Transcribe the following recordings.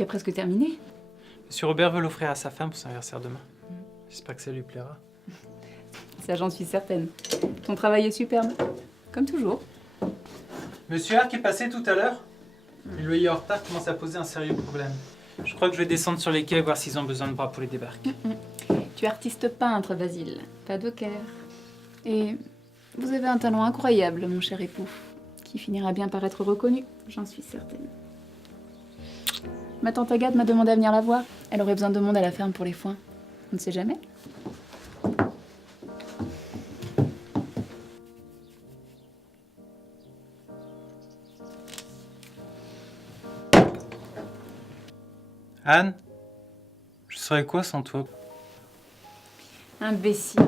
Tu as presque terminé? Monsieur Robert veut l'offrir à sa femme pour son anniversaire demain. J'espère que ça lui plaira. Ça, j'en suis certaine. Ton travail est superbe. Comme toujours. Monsieur R qui est passé tout à l'heure, le loyer en retard commence à poser un sérieux problème. Je crois que je vais descendre sur les quais voir s'ils ont besoin de bras pour les débarquer. Tu es artiste peintre, Basile. Pas de cœur. Et vous avez un talent incroyable, mon cher époux, qui finira bien par être reconnu, j'en suis certaine. Ma tante Agathe m'a demandé à venir la voir. Elle aurait besoin de monde à la ferme pour les foins. On ne sait jamais. Anne, je serais quoi sans toi? Imbécile.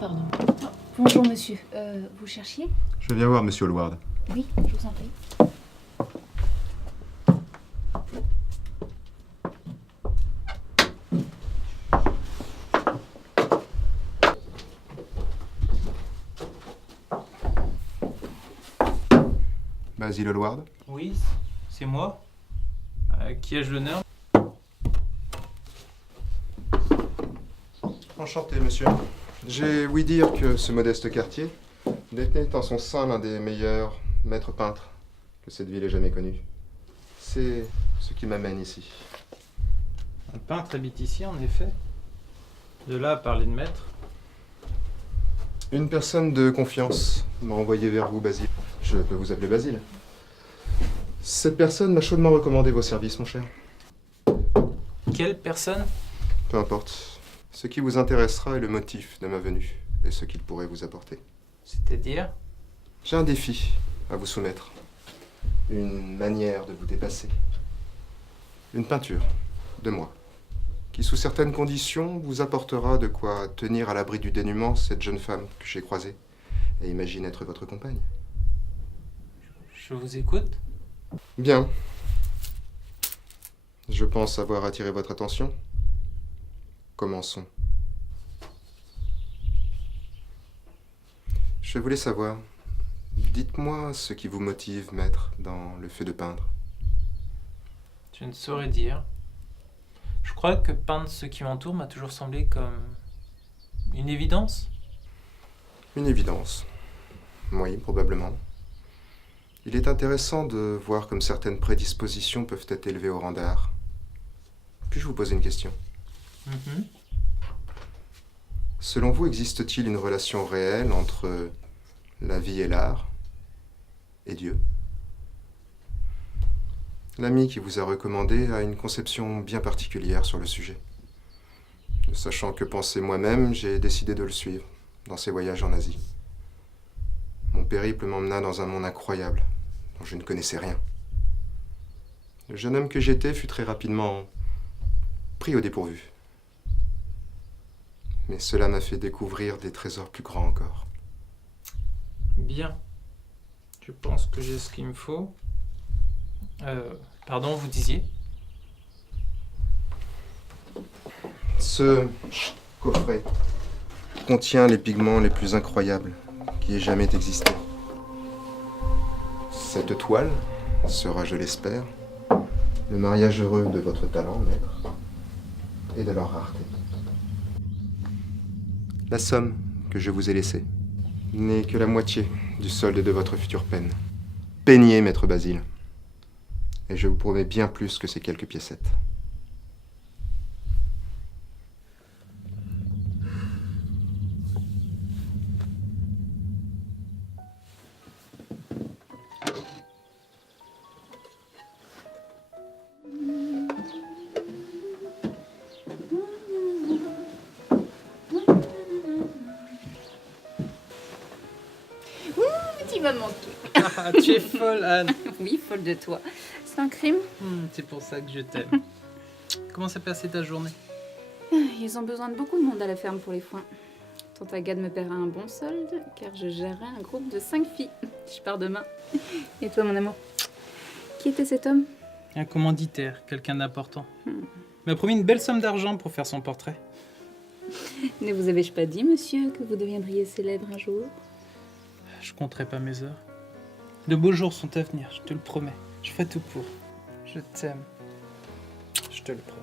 Pardon. Oh, bonjour, monsieur. Vous cherchiez? Je viens voir Monsieur Hallward. Oui, je vous en prie. Basil Hallward. Oui, c'est moi. Qui ai-je l'honneur? Enchanté, monsieur. J'ai ouï dire que ce modeste quartier détenait en son sein l'un des meilleurs maîtres peintres que cette ville ait jamais connu. C'est ce qui m'amène ici. Un peintre habite ici, en effet. De là à parler de maître. Une personne de confiance m'a envoyé vers vous, Basile. Je peux vous appeler Basile. Cette personne m'a chaudement recommandé vos services, mon cher. Quelle personne? Peu importe. Ce qui vous intéressera est le motif de ma venue et ce qu'il pourrait vous apporter. C'est-à-dire? J'ai un défi à vous soumettre. Une manière de vous dépasser. Une peinture de moi, qui sous certaines conditions vous apportera de quoi tenir à l'abri du dénuement cette jeune femme que j'ai croisée et imagine être votre compagne. Je vous écoute. Bien. Je pense avoir attiré votre attention. Commençons. Je voulais savoir, dites-moi ce qui vous motive, maître, dans le fait de peindre. Je ne saurais dire. Je crois que peindre ceux qui m'entourent m'a toujours semblé comme une évidence. Une évidence. Oui, probablement. Il est intéressant de voir comme certaines prédispositions peuvent être élevées au rang d'art. Puis-je vous poser une question? Selon vous, existe-t-il une relation réelle entre la vie et l'art et Dieu? L'ami qui vous a recommandé a une conception bien particulière sur le sujet. Ne sachant que penser moi-même, j'ai décidé de le suivre dans ses voyages en Asie. Mon périple m'emmena dans un monde incroyable, dont je ne connaissais rien. Le jeune homme que j'étais fut très rapidement pris au dépourvu. Mais cela m'a fait découvrir des trésors plus grands encore. Bien. Je pense que j'ai ce qu'il me faut. Pardon, vous disiez? Ce coffret contient les pigments les plus incroyables qui aient jamais existé. Cette toile sera, je l'espère, le mariage heureux de votre talent, maître, et de leur rareté. La somme que je vous ai laissée n'est que la moitié du solde de votre future peine. Peignez, maître Basile, et je vous promets bien plus que ces quelques piécettes. Tu m'as manqué. Ah, tu es folle, Anne. Oui, folle de toi. C'est un crime. C'est pour ça que je t'aime. Comment s'est passée ta journée? Ils ont besoin de beaucoup de monde à la ferme pour les foins. Tante Agathe me paiera un bon solde, car je gérerai un groupe de 5 filles. Je pars demain. Et toi, mon amour? Qui était cet homme? Un commanditaire, quelqu'un d'important. Il m'a promis une belle somme d'argent pour faire son portrait. Ne vous avais-je pas dit, monsieur, que vous deviendriez célèbre un jour? Je compterai pas mes heures. De beaux jours sont à venir, je te le promets. Je ferai tout pour. Je t'aime. Je te le promets.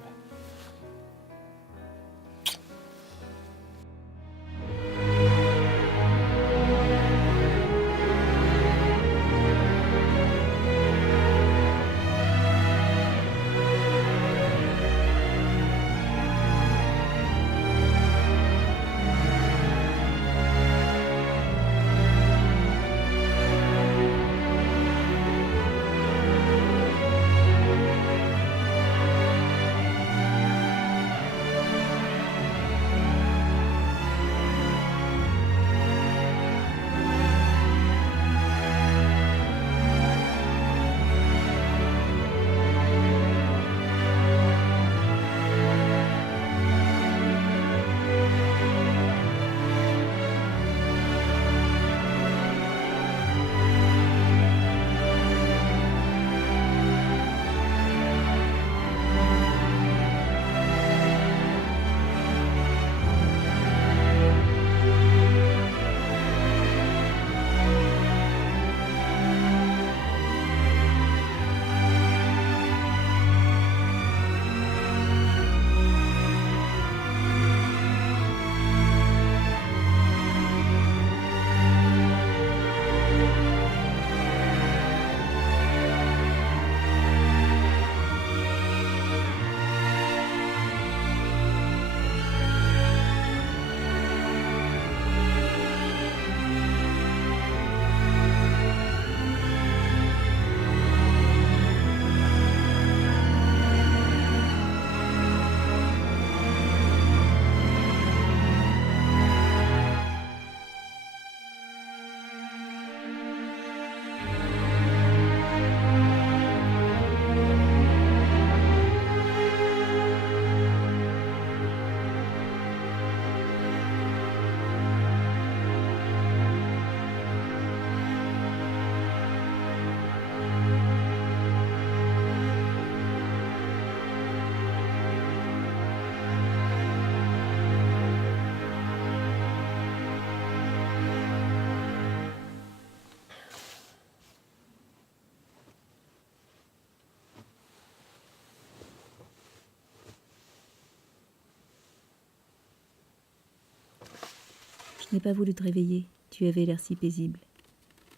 Je n'ai pas voulu te réveiller, tu avais l'air si paisible.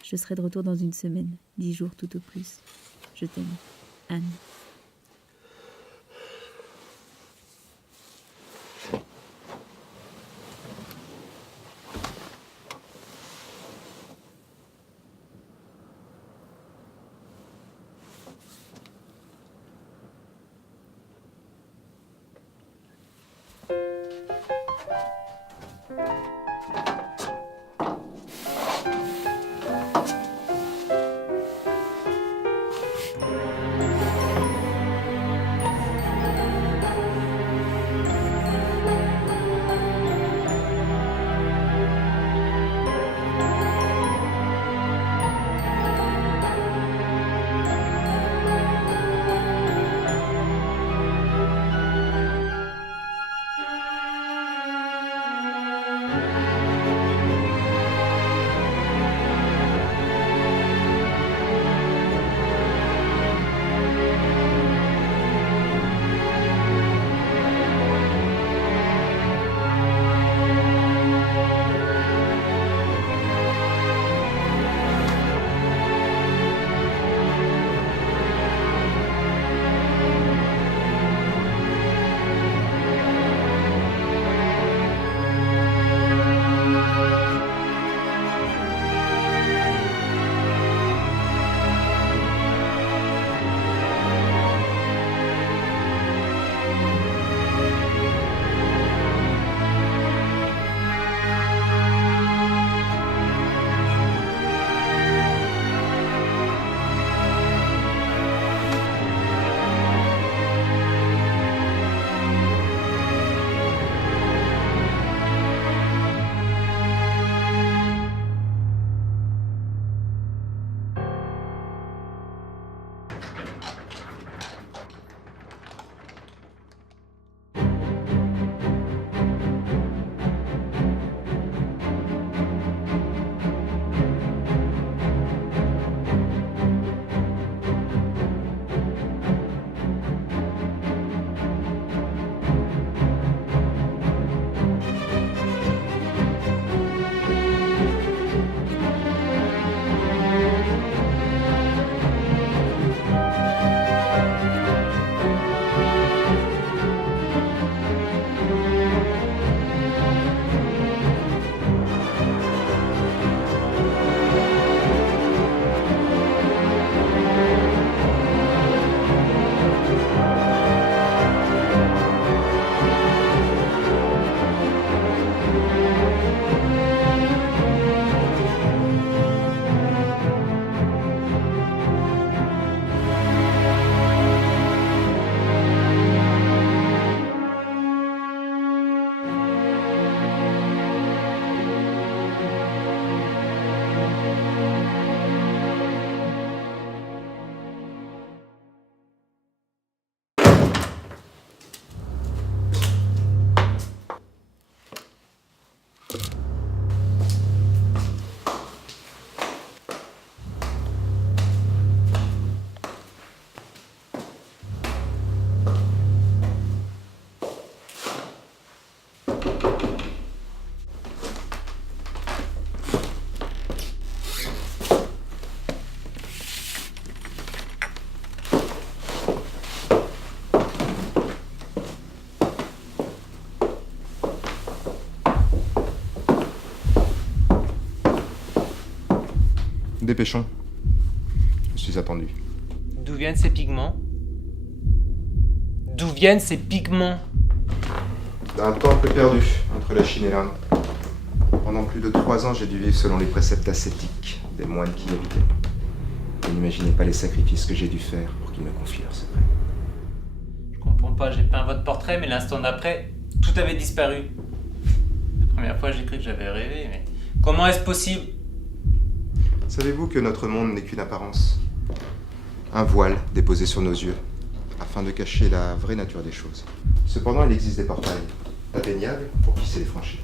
Je serai de retour dans une semaine, 10 jours tout au plus. Je t'aime, Anne. Dépêchons. Je suis attendu. D'où viennent ces pigments? D'où viennent ces pigments? D'un temple perdu entre la Chine et l'Inde. Pendant plus de 3 ans, j'ai dû vivre selon les préceptes ascétiques des moines qui y habitaient. Vous n'imaginez pas les sacrifices que j'ai dû faire pour qu'ils me confient leurs secrets. Je comprends pas, j'ai peint votre portrait, mais l'instant d'après, tout avait disparu. La première fois, j'ai cru que j'avais rêvé, mais comment est-ce possible? Savez-vous que notre monde n'est qu'une apparence? Un voile déposé sur nos yeux, afin de cacher la vraie nature des choses. Cependant, il existe des portails atteignables pour qui sait les franchir.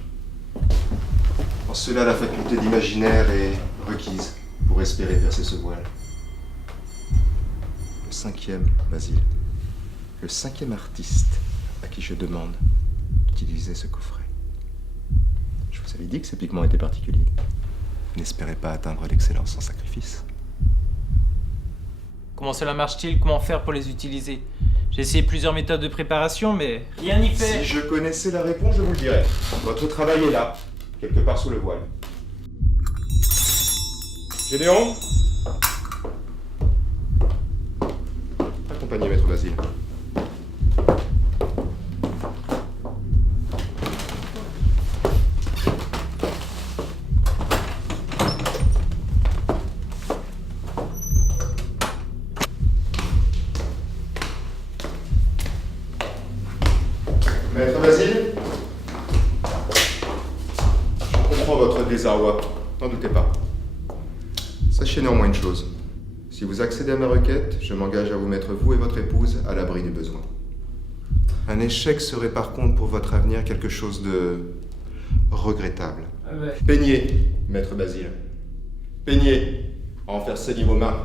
En cela, la faculté d'imaginaire est requise pour espérer percer ce voile. Le 5e, Basile. Le 5e artiste à qui je demande d'utiliser ce coffret. Je vous avais dit que ces pigments étaient particuliers. N'espérez pas atteindre l'excellence sans sacrifice. Comment cela marche-t-il? Comment faire pour les utiliser? J'ai essayé plusieurs méthodes de préparation, mais rien n'y fait. Si je connaissais la réponse, je vous le dirais. Votre travail est là, quelque part sous le voile. Gédéon? Accompagnez Maître Basile. Maître Basile? Je comprends votre désarroi, n'en doutez pas. Sachez néanmoins une chose. Si vous accédez à ma requête, je m'engage à vous mettre, vous et votre épouse, à l'abri du besoin. Un échec serait par contre pour votre avenir quelque chose de regrettable. Peignez, Maître Basile. Peignez, à en faire salir vos mains.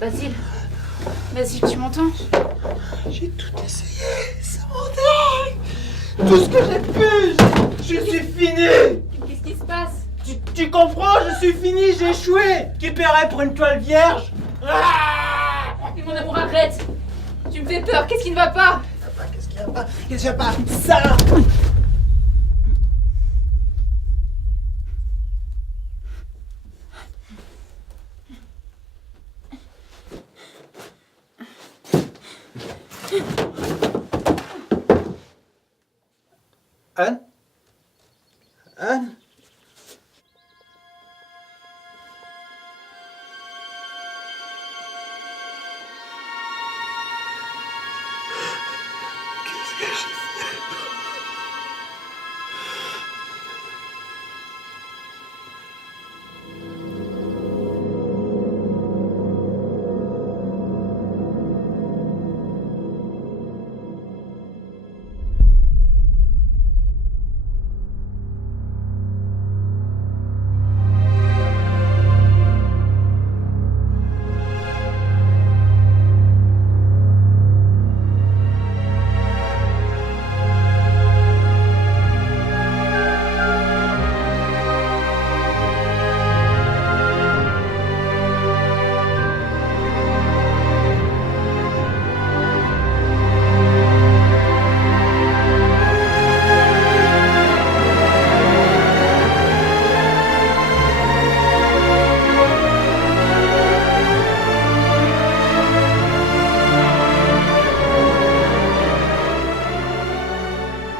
Basile, Basile, tu m'entends? J'ai tout essayé, Samantha. Tout ce que j'ai pu, je suis fini. Qu'est-ce qui se passe? Tu comprends, je suis fini, j'ai échoué. Qui paierait pour une toile vierge? Mais mon amour, arrête! Tu me fais peur, qu'est-ce qui ne va pas? Qu'est-ce qu'il y a pas? Qu'est-ce qu'il y a pas? Ça. Anne? Anne?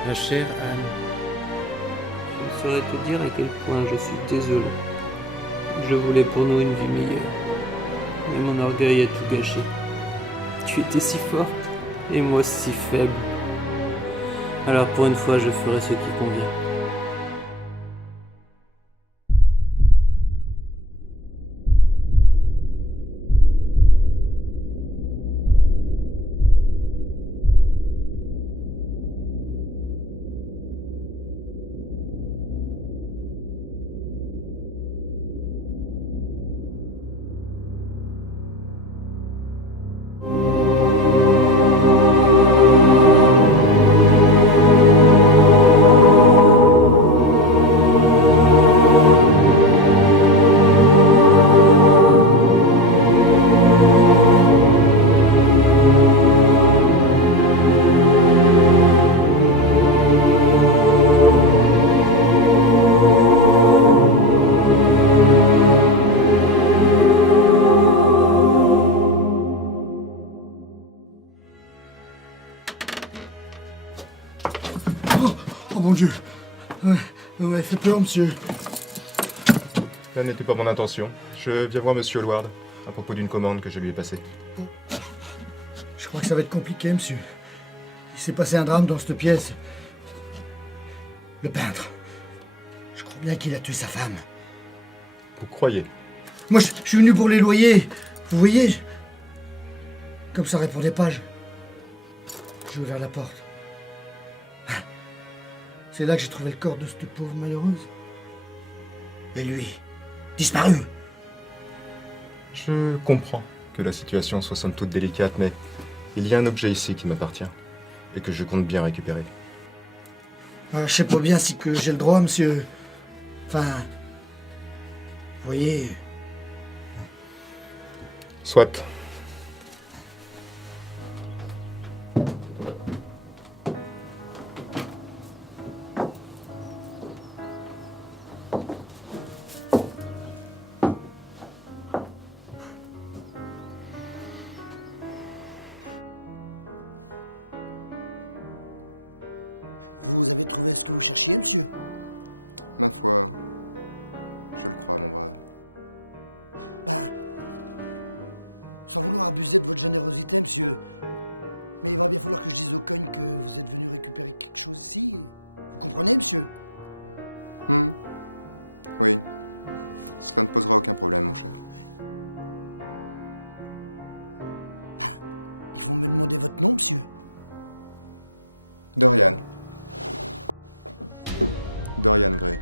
Ma chère Anne, je ne saurais te dire à quel point je suis désolé. Je voulais pour nous une vie meilleure, mais mon orgueil a tout gâché. Tu étais si forte, et moi si faible. Alors pour une fois, je ferai ce qui convient. Oh mon Dieu. Ouais, fait peur, monsieur. Ça n'était pas mon intention. Je viens voir Monsieur Hallward à propos d'une commande que je lui ai passée. Je crois que ça va être compliqué, monsieur. Il s'est passé un drame dans cette pièce. Le peintre. Je crois bien qu'il a tué sa femme. Vous croyez? Moi, je suis venu pour les loyers. Vous voyez? Comme ça répondait pas, j'ai ouvert la porte. C'est là que j'ai trouvé le corps de cette pauvre malheureuse. Et lui, disparu. Je comprends que la situation soit somme toute délicate, mais il y a un objet ici qui m'appartient et que je compte bien récupérer. Je sais pas bien si que j'ai le droit, monsieur. Enfin, vous voyez. Soit. Vous avez trouvé ce que vous cherchiez, monsieur? Ma foi, je le crois, mon brave. Ben, sans vouloir abuser de votre générosité, monsieur, mais il va bien falloir que je dise au cogne que vous êtes venu récupérer quelque chose ici. Vous comprenez, monsieur? Oui. Cela ne posera aucun problème, mon cher. Ils vont me demander votre nom, monsieur. Dorian. Dorian Gray.